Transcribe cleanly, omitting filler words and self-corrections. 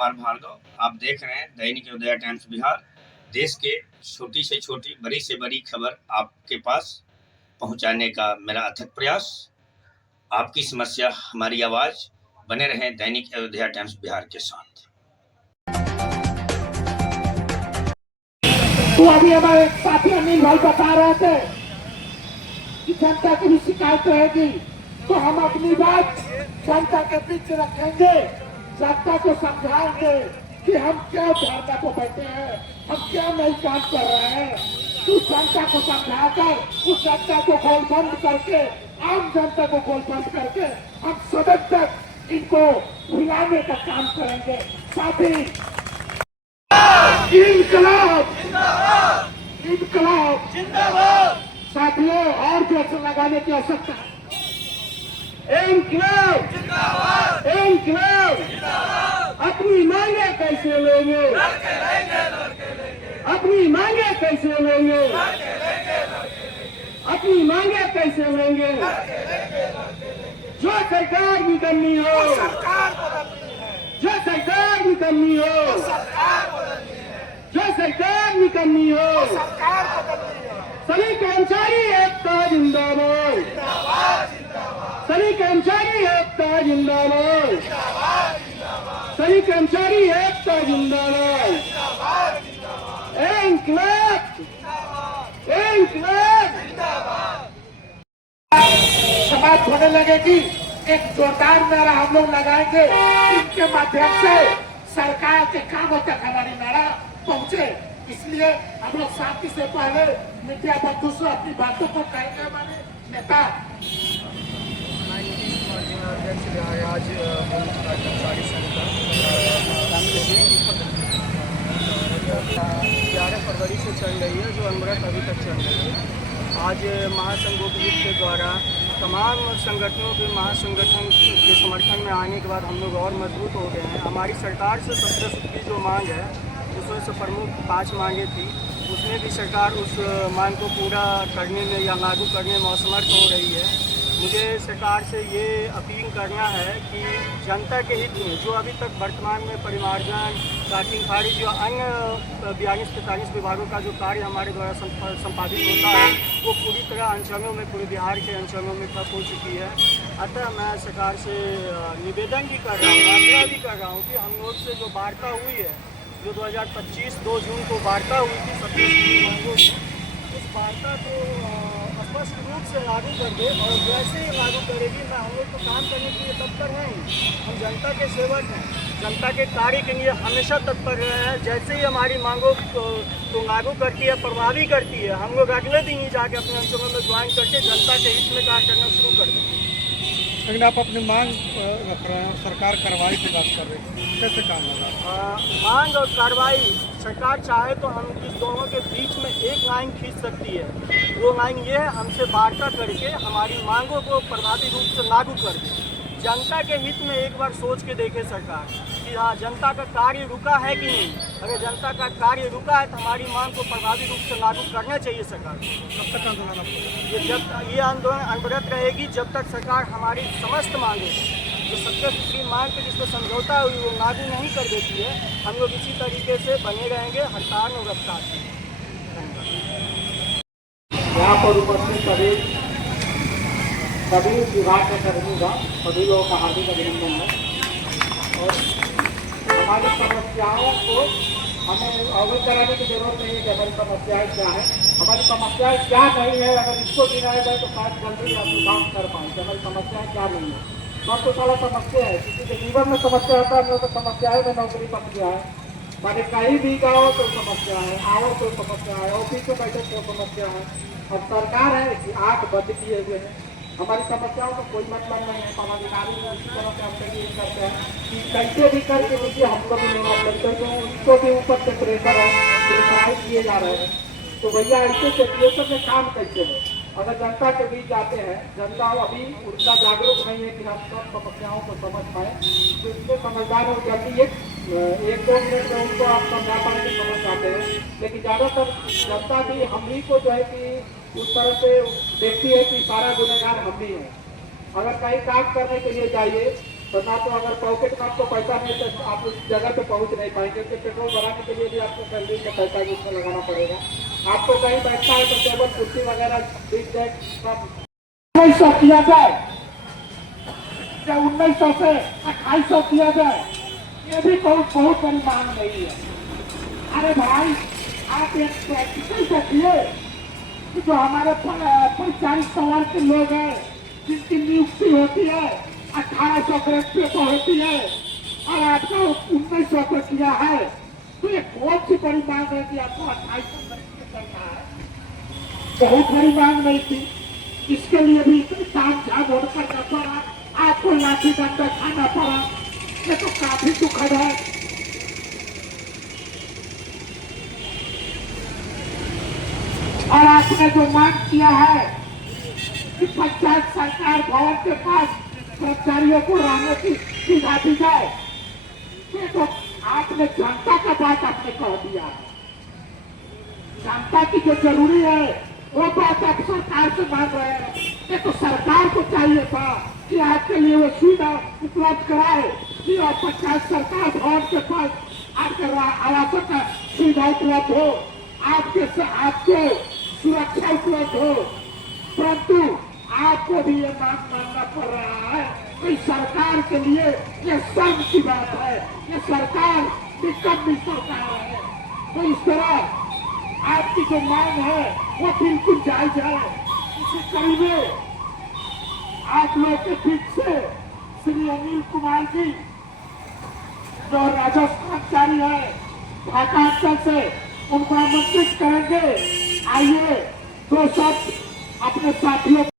कुमार भार्गव। आप देख रहे हैं दैनिक उदय टाइम्स बिहार। देश के छोटी से छोटी, बड़ी से बड़ी खबर आपके पास पहुंचाने का मेरा अथक प्रयास। आपकी समस्या हमारी आवाज। बने रहें दैनिक अयोध्या टाइम्स बिहार के साथ। तो अभी हमारे साथी अनिल भाई बता रहे थे कि जनता की भी शिकायत रहेगी, तो हम अपनी बात जनता के बीच रखेंगे, जनता को समझाएंगे कि हम क्यों धरना को बैठे हैं, हम क्यों नहीं काम कर रहे हैं। उस जनता को समझाकर, उस जनता को गोल बंद करके, आम जनता को गोल बंद करके हम सदन तक इनको हिलाने का काम करेंगे। साथी इनकलाब इनकलाब जिंदाबाद। साथियों, और जोर लगाने की आवश्यकता है। इनकलाब जिंदाबाद, इनकलाब जिंदाबाद। अपनी मांगे कैसे लेंगे, अपनी मांगे कैसे लेंगे, अपनी मांगे कैसे लेंगे। जो सरकार निकलनी हो, जो सरकार निकलनी हो, जो सरकार निकलनी हो, सभी कर्मचारी एकता जिंदाबाद, सभी कर्मचारी एकता जिंदाबाद, सभी कर्मचारी एकता जिंदाबाद। इनकलाब, इनकलाब समाप्त होने लगेगी। एक जोरदार नारा हम लोग लगाएंगे, इनके माध्यम से सरकार के कामों तक हमारी नारा पहुंचे। इसलिए हम लोग शांति से पहले मीडिया बंधु से अपनी बातों को कहेंगे। हमारे नेता आज कर्मचारी संघ का 11 फरवरी से चल रही है, जो अनवरत अभी तक चल रही है। आज महासंघ उपयुक्त के द्वारा तमाम संगठनों के महासंगठन के समर्थन में आने के बाद हम लोग और मजबूत हो गए हैं। हमारी सरकार से 17 सूत्री की जो मांग है, उसमें से प्रमुख 5 मांगे थी, उसमें भी सरकार उस मांग को पूरा करने में या लागू करने में असमर्थ हो रही है। मुझे सरकार से ये अपील करना है कि जनता के हित में जो अभी तक वर्तमान में परिमार्जन, काटिंग खारिज जो अन्य 42-43 विभागों का जो कार्य हमारे द्वारा संपादित होता है, वो पूरी तरह अंचलों में, पूरे बिहार के अंचलों में ठप हो चुकी है। अतः मैं सरकार से निवेदन भी कर रहा हूँ, आग्रह भी कर रहा हूँ कि हम लोग से जो वार्ता हुई है, जो 2025 2 जून को वार्ता हुई थी 27 मांगों की, उस वार्ता को स्पष्ट रूप से लागू कर दे। और जैसे ही लागू करेगी, मैं हम लोग तो काम करने के लिए तत्पर हैं ही, हम जनता के सेवक हैं, जनता के कार्य के लिए हमेशा तत्पर रहे हैं। जैसे ही हमारी मांगों को लागू करती है, प्रभावी करती है, हम लोग अगले दिन ही जाके अपने अंचलों में ज्वाइन करके जनता के हित में कार्य करना शुरू कर देंगे। लेकिन आप अपनी मांग रख रहे हैं, सरकार कार्रवाई की बात कर रही है, कैसे काम होगा? मांग और कार्रवाई सरकार चाहे तो हम इस दोनों के बीच में एक लाइन खींच सकती है। वो लाइन ये है, हमसे वार्ता करके हमारी मांगों को प्रभावी रूप से लागू कर दे। जनता के हित में एक बार सोच के देखे सरकार कि हाँ, जनता का कार्य रुका है कि नहीं। अगर जनता का कार्य रुका है तो हमारी मांग को प्रभावी रूप से लागू करना चाहिए सरकार को। कब तक आंदोलन? ये आंदोलन अनवरत रहेगी जब तक सरकार हमारी समस्त मांगें, जो 17 सूत्री मांग के जिसमें समझौता हुई, वो लागू नहीं कर देती है। हम लोग इसी तरीके से बने रहेंगे, हड़ताल और रफ्तार। यहाँ पर उपस्थित सभी विभाग के कर्मी का, सभी लोगों का हार्दिक अभिनंदन है। और हमारी समस्याओं को हमें अवगत कराने की जरूरत नहीं है कि हमारी समस्याएं क्या है, हमारी समस्याएं क्या नहीं है। अगर इसको गिनाया जाए तो शायद जल्दी हम काम कर पाएँ कि हमारी समस्याएं क्या नहीं है। सबसे सारा समस्या है, किसी के जीवन में समस्या होता है तो समस्याएं में नौकरी पक गया है, मैंने कहीं भी गाओ तो समस्या है, आओ तो समस्या है, ऑफिस में बैठे तो समस्या है। और सरकार है कि 8 बंद किए हुए हैं। हमारी समस्याओं को कोई मतलब नहीं है। पदाधिकारी इसी तरह से हमसे ये करते हैं कि कैसे भी करके देखिए हमको भी लेना पड़ता है, उनको भी ऊपर से प्रेशर है, प्रेशराइज किए जा रहे हैं। तो भैया ऐसे सिचुएशन में काम कैसे है? अगर जनता के बीच जाते हैं, जनता अभी उतना जागरूक नहीं है कि हम सब समस्याओं को समझ पाए, तो इसको समझदार और जल्दी 1-2 मिनट में उनको आप समझा पाएंगे, समझ पाते हैं। लेकिन ज़्यादातर जनता भी हम ही को जो है कि उस तरह से देखती है कि सारा गुनहगार हम ही हैं। अगर कहीं काम करने के लिए जाइए तो ना तो अगर पॉकेट में आपको पैसा नहीं तो आप उस जगह पे पहुंच नहीं पाएंगे, क्योंकि पेट्रोल भराने के लिए भी आपको सैलरी का पैसा भी उसमें लगाना पड़ेगा। आपको कहीं बैठना है तो टेबल कुर्सी वगैरह सीट डेस्क सब 1900 किया जाए या 1900 से 2800 किया जाए, ये भी बहुत बड़ी मांग नहीं है। अरे भाई आप एक प्रैक्टिकल देखिए कि जो हमारे 40 के लोग हैं जिनकी नियुक्ति होती है 1800 ग्रेड पे तो होती है और आपका 1900 पे किया है, तो ये बहुत सी बड़ी मांग है कि आपको 2800 ग्रेड पे करना है। बहुत बड़ी मांग नहीं थी, इसके लिए भी काम झाम होड़ करना पड़ा, आपको लाठी डंडा खाना पड़ा, ये तो काफी दुखद है। और आपने जो मांग किया है कि पंचायत सरकार भवन के पास कर्मचारियों को रहने की सुविधा दी जाए, ये तो आपने जनता का बात आपने कह दिया है। जनता की जो जरूरी है वो बात आप सरकार से मांग रहे हैं। ये तो सरकार को चाहिए था कि आपके लिए वो सुविधा उपलब्ध कराए कि और पंचायत सरकार भवन के पास आपके आवासों का सुविधा उपलब्ध हो, आपके सुरक्षा उपलब्ध हो, परंतु आपको भी ये मांग मानना पड़ रहा है। तो सरकार के लिए ये शर्म की बात है, ये सरकार निकम्मी सरकार है। तो इस तरह आपकी जो मांग है वो बिल्कुल जायज है। इसी करीबे आप लोग के बीच से श्री अनिल कुमार जी जो राजस्व कर्मचारी है ढाका अंचल से, उनको आमंत्रित करेंगे। आइए दो शब्द अपने साथियों